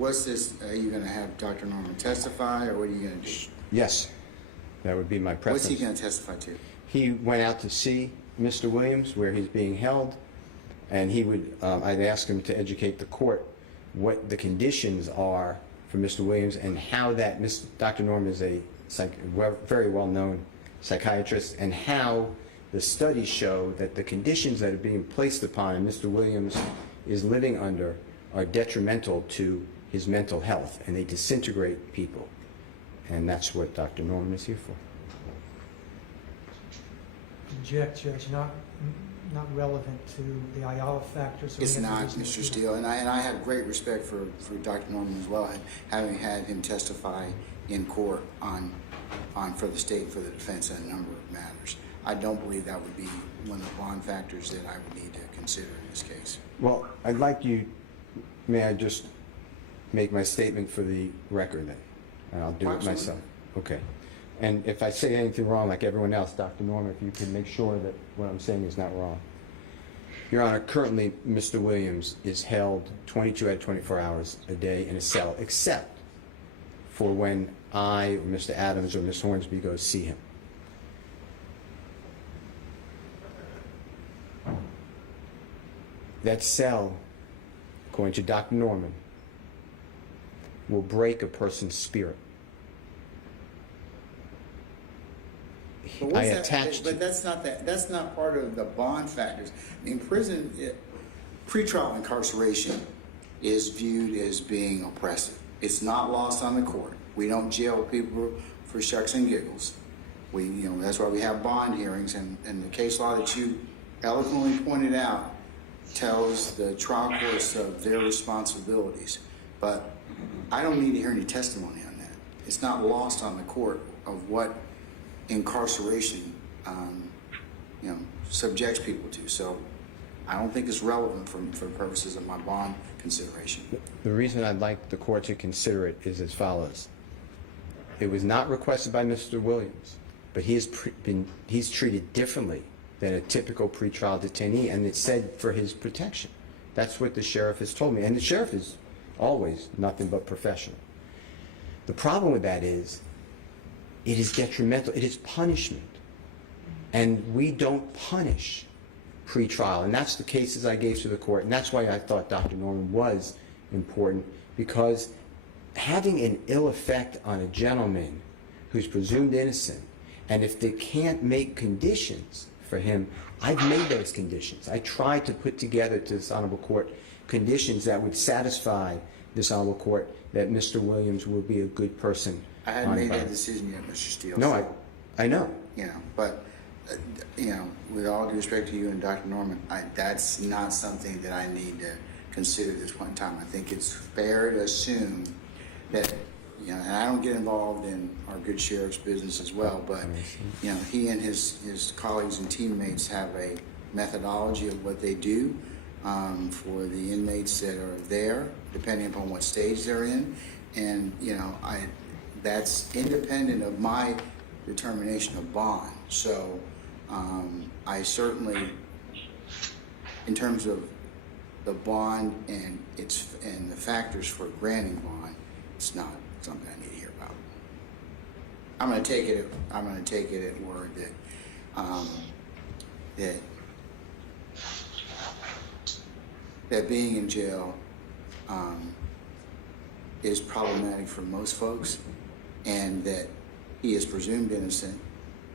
what's this, are you going to have Dr. Norman testify, or what are you going to do? Yes, that would be my preference. What's he going to testify to? He went out to see Mr. Williams where he's being held, and he would, I'd ask him to educate the court what the conditions are for Mr. Williams and how that Dr. Norman is a very well-known psychiatrist, and how the studies show that the conditions that are being placed upon him, Mr. Williams is living under, are detrimental to his mental health, and they disintegrate people. And that's what Dr. Norman is here for. Object, Judge, not relevant to the Ayala factors. It's not, Mr. Steele, and I have great respect for Dr. Norman as well, having had him testify in court for the state, for the defense, on a number of matters. I don't believe that would be one of the bond factors that I would need to consider in this case. Well, I'd like you, may I just make my statement for the record then? And I'll do it myself. Okay. And if I say anything wrong, like everyone else, Dr. Norman, if you can make sure that what I'm saying is not wrong. Your Honor, currently Mr. Williams is held 22 out of 24 hours a day in a cell, except for when I, or Mr. Adams, or Ms. Hornsby go see him. That cell, according to Dr. Norman, will break a person's spirit. But that's not part of the bond factors. In prison, pretrial incarceration is viewed as being oppressive. It's not lost on the court. We don't jail people for shucks and giggles. That's why we have bond hearings, and the case law that you eloquently pointed out tells the trial courts of their responsibilities. But I don't need to hear any testimony on that. It's not lost on the court of what incarceration subjects people to. So I don't think it's relevant for purposes of my bond consideration. The reason I'd like the court to consider it is as follows. It was not requested by Mr. Williams, but he's treated differently than a typical pretrial detainee, and it's said for his protection. That's what the sheriff has told me, and the sheriff is always nothing but professional. The problem with that is it is detrimental. It is punishment, and we don't punish pretrial, and that's the cases I gave to the court, and that's why I thought Dr. Norman was important, because having an ill effect on a gentleman who's presumed innocent, and if they can't make conditions for him, I've made those conditions. I tried to put together to this honorable court conditions that would satisfy this honorable court that Mr. Williams will be a good person. I hadn't made that decision yet, Mr. Steele. No, so, I know. But with all due respect to you and Dr. Norman, that's not something that I need to consider at this point in time. I think it's fair to assume that, and I don't get involved in our good sheriff's business as well, but he and his colleagues and teammates have a methodology of what they do for the inmates that are there, depending upon what stage they're in, and that's independent of my determination of bond. So I certainly, in terms of the bond and the factors for granting bond, it's not something I need to hear about. I'm going to take it at word that being in jail is problematic for most folks, and that he is presumed innocent,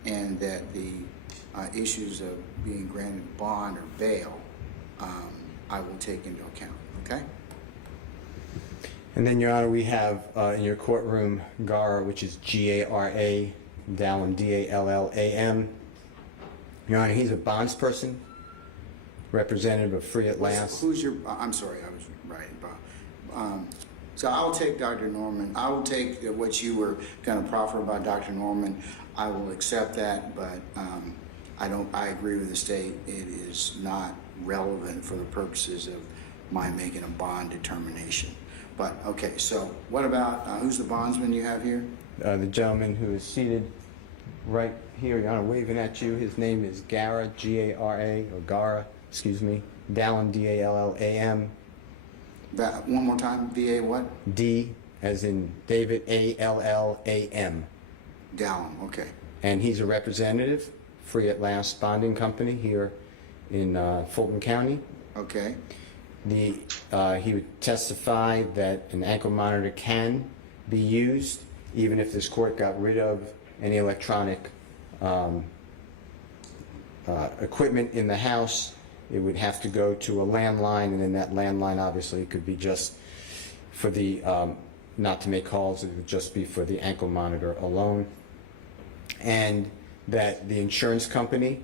and that the issues of being granted bond or bail I will take into account. Okay? And then, Your Honor, we have in your courtroom Gara, which is G-A-R-A, Dallam, D-A-L-L-A-M. Your Honor, he's a bondsperson, representative of Free at Last. Who's your, I'm sorry, I was writing Bob. So I'll take Dr. Norman. I will take what you were going to proffer about Dr. Norman. I will accept that, but I agree with the state. It is not relevant for the purposes of my making a bond determination. But, okay, so what about, who's the bondsman you have here? The gentleman who is seated right here, Your Honor, waving at you. His name is Gara, G-A-R-A, or Gara, excuse me, Dallam, D-A-L-L-A-M. One more time, VA what? D as in David, A-L-L-A-M. Down, okay. And he's a representative, Free at Last Bonding Company here in Fulton County. Okay. He would testify that an ankle monitor can be used even if this court got rid of any electronic equipment in the house. It would have to go to a landline, and then that landline obviously could be just for the, not to make calls, it would just be for the ankle monitor alone. And that the insurance company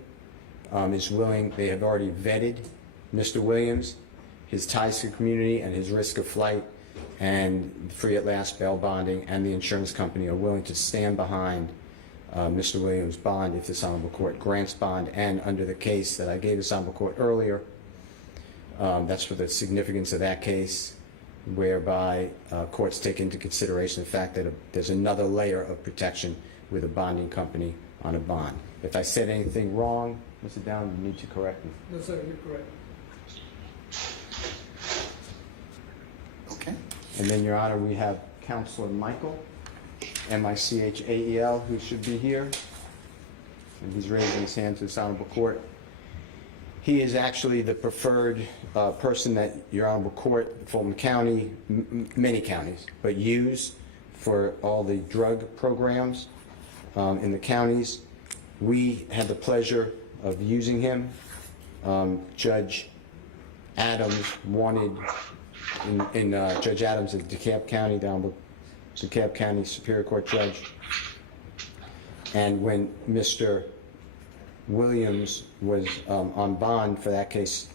is willing, they have already vetted Mr. Williams, his ties to the community and his risk of flight, and Free at Last bail bonding and the insurance company are willing to stand behind Mr. Williams' bond if this honorable court grants bond. And under the case that I gave this honorable court earlier, that's for the significance of that case, whereby courts take into consideration the fact that there's another layer of protection with a bonding company on a bond. If I said anything wrong, Mr. Down, you need to correct me. No, sir, you're correct. Okay. And then, Your Honor, we have Counselor Michael, M-I-C-H-A-E-L, who should be here. And he's raising his hand to this honorable court. He is actually the preferred person that Your Honorable Court, Fulton County, many counties, but use for all the drug programs in the counties. We had the pleasure of using him. Judge Adams wanted, Judge Adams of DeKalb County, the Honorable DeKalb County Superior Court Judge. And when Mr. Williams was on bond for that case,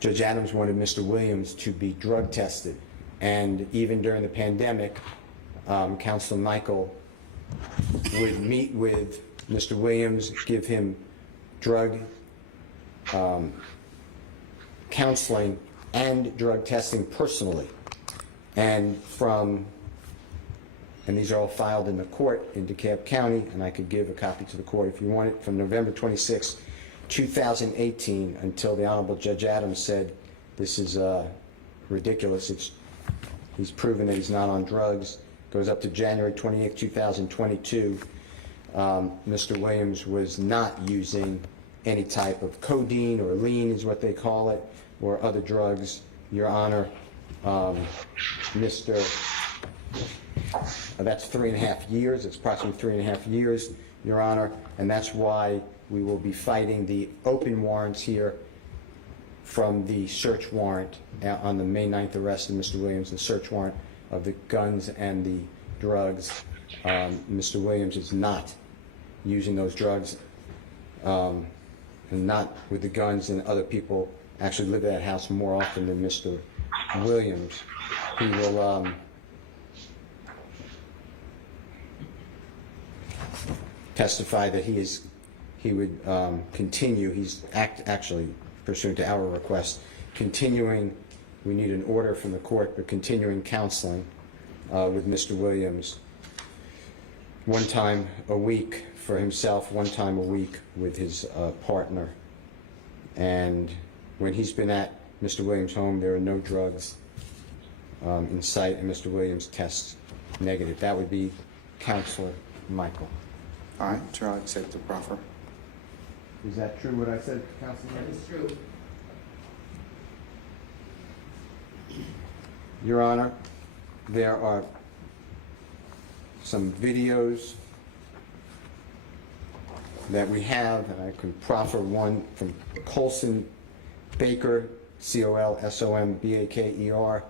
Judge Adams wanted Mr. Williams to be drug tested. And even during the pandemic, Counselor Michael would meet with Mr. Williams, give him drug counseling and drug testing personally. And these are all filed in the court in DeKalb County, and I could give a copy to the court if you want it, from November 26, 2018 until the Honorable Judge Adams said this is ridiculous. He's proven that he's not on drugs. Goes up to January 28, 2022. Mr. Williams was not using any type of codeine or lean is what they call it, or other drugs. Your Honor, that's 3.5 years. It's approximately 3.5 years, Your Honor, and that's why we will be fighting the open warrants here from the search warrant on the May 9th arrest of Mr. Williams, the search warrant of the guns and the drugs. Mr. Williams is not using those drugs, and not with the guns, and other people actually live at that house more often than Mr. Williams. He will testify that he would continue, he's actually pursuant to our request, continuing, we need an order from the court, but continuing counseling with Mr. Williams 1 time a week for himself, 1 time a week with his partner. And when he's been at Mr. Williams' home, there are no drugs in sight, and Mr. Williams tests negative. That would be Counselor Michael. All right, sure, I'll accept the proffer. Is that true what I said, Counselor Michael? It's true. Your Honor, there are some videos that we have, and I can proffer one from Colson Baker, C-O-L-S-O-M-B-A-K-E-R.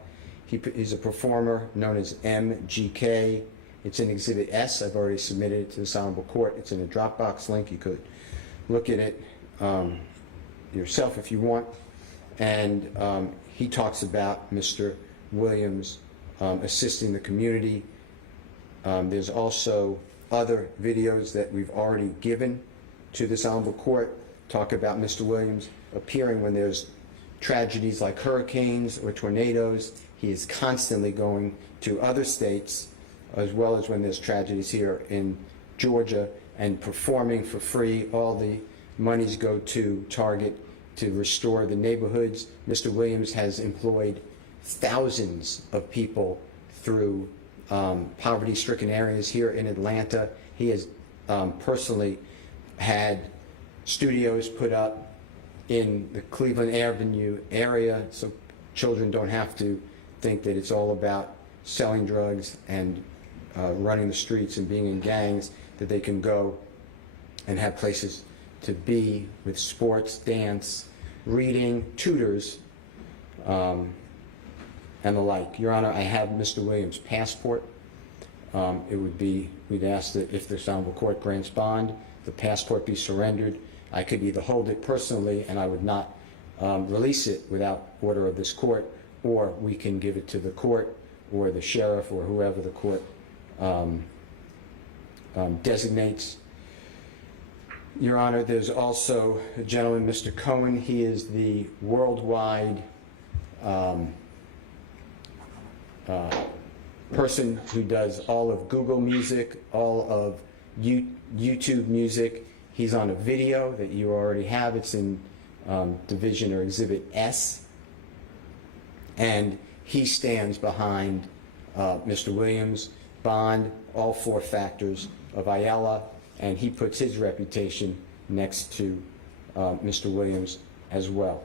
He's a performer known as MGK. It's in Exhibit S. I've already submitted it to this honorable court. It's in a Dropbox link. You could look at it yourself if you want. And he talks about Mr. Williams assisting the community. There's also other videos that we've already given to this honorable court, talk about Mr. Williams appearing when there's tragedies like hurricanes or tornadoes. He is constantly going to other states, as well as when there's tragedies here in Georgia, and performing for free. All the monies go to Target to restore the neighborhoods. Mr. Williams has employed thousands of people through poverty-stricken areas here in Atlanta. He has personally had studios put up in the Cleveland Avenue area so children don't have to think that it's all about selling drugs and running the streets and being in gangs, that they can go and have places to be with sports, dance, reading, tutors, and the like. Your Honor, I have Mr. Williams' passport. It would be, we'd ask that if this honorable court grants bond, the passport be surrendered. I could either hold it personally and I would not release it without order of this court, or we can give it to the court or the sheriff or whoever the court designates. Your Honor, there's also a gentleman, Mr. Cohen. He is the worldwide person who does all of Google Music, all of YouTube Music. He's on a video that you already have. It's in Division or Exhibit S. And he stands behind Mr. Williams, bond, all four factors of Ayala, and he puts his reputation next to Mr. Williams as well.